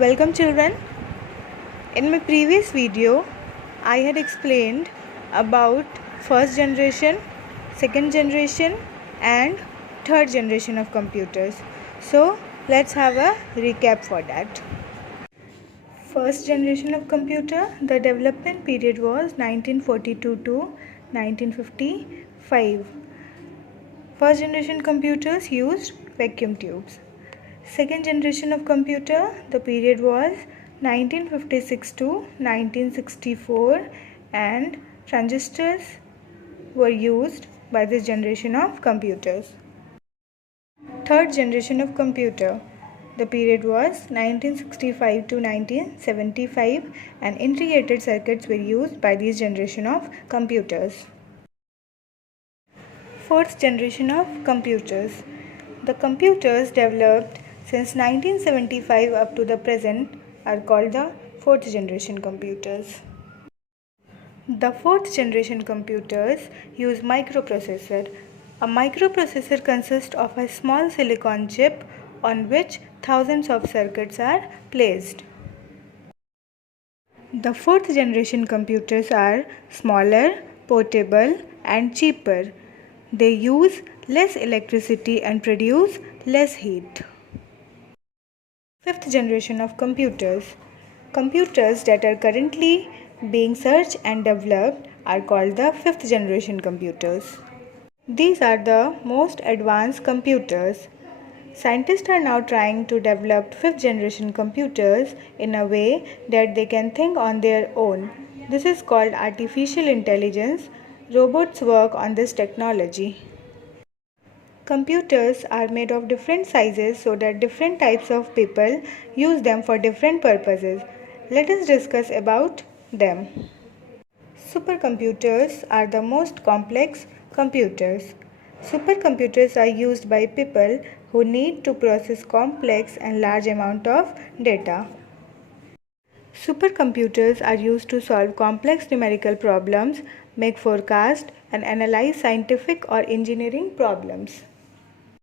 Welcome children. In my previous video, I had explained about first generation, second generation and third generation of computers. So let's have a recap for that. First generation of computer, the development period was 1942 to 1955. First generation computers used vacuum tubes. Second generation of computer, the period was 1956 to 1964 and transistors were used by this generation of computers. Third generation of computer, the period was 1965 to 1975 and integrated circuits were used by this generation of computers. Fourth generation of computers. The computers developed since 1975 up to the present are called the fourth generation computers. The fourth generation computers use microprocessor. A microprocessor consists of a small silicon chip on which thousands of circuits are placed. The fourth generation computers are smaller, portable and cheaper. They use less electricity and produce less heat. Fifth generation of computers. Computers that are currently being searched and developed are called the fifth generation computers. These are the most advanced computers. Scientists are now trying to develop fifth generation computers in a way that they can think on their own. This is called artificial intelligence. Robots work on this technology. Computers are made of different sizes so that different types of people use them for different purposes. Let us discuss about them. Supercomputers are the most complex computers. Supercomputers are used by people who need to process complex and large amount of data. Supercomputers are used to solve complex numerical problems, make forecasts, and analyze scientific or engineering problems.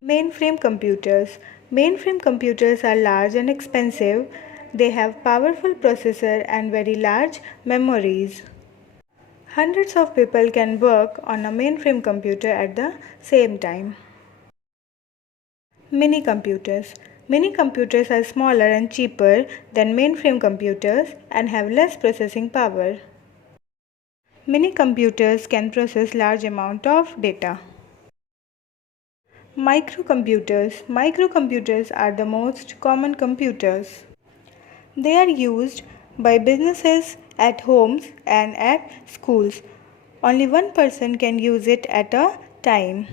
Mainframe computers. Mainframe computers are large and expensive. They have powerful processor and very large memories. Hundreds of people can work on a mainframe computer at the same time. Mini computers. Mini computers are smaller and cheaper than mainframe computers and have less processing power. Mini computers can process large amount of data. Microcomputers. Microcomputers are the most common computers. They are used by businesses, at homes and at schools. Only one person can use it at a time.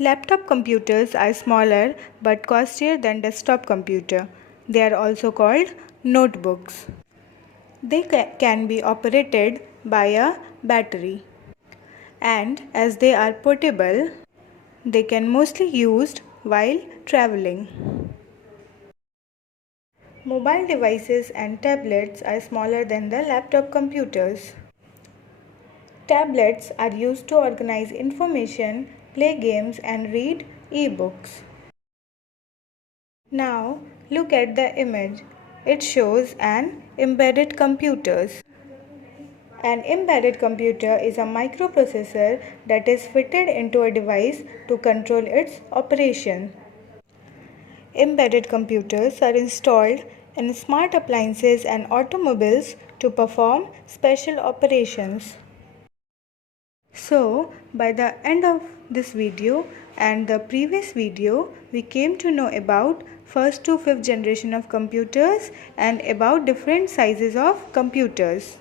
Laptop computers are smaller but costlier than desktop computer. They are also called notebooks. They can be operated by a battery. And as they are portable, they can mostly used while traveling. Mobile devices and tablets are smaller than the laptop computers. Tablets are used to organize information, play games and read e-books. Now look at the image. It shows an embedded computer. An embedded computer is a microprocessor that is fitted into a device to control its operation. Embedded computers are installed in smart appliances and automobiles to perform special operations. So, by the end of this video and the previous video, we came to know about first to fifth generation of computers and about different sizes of computers.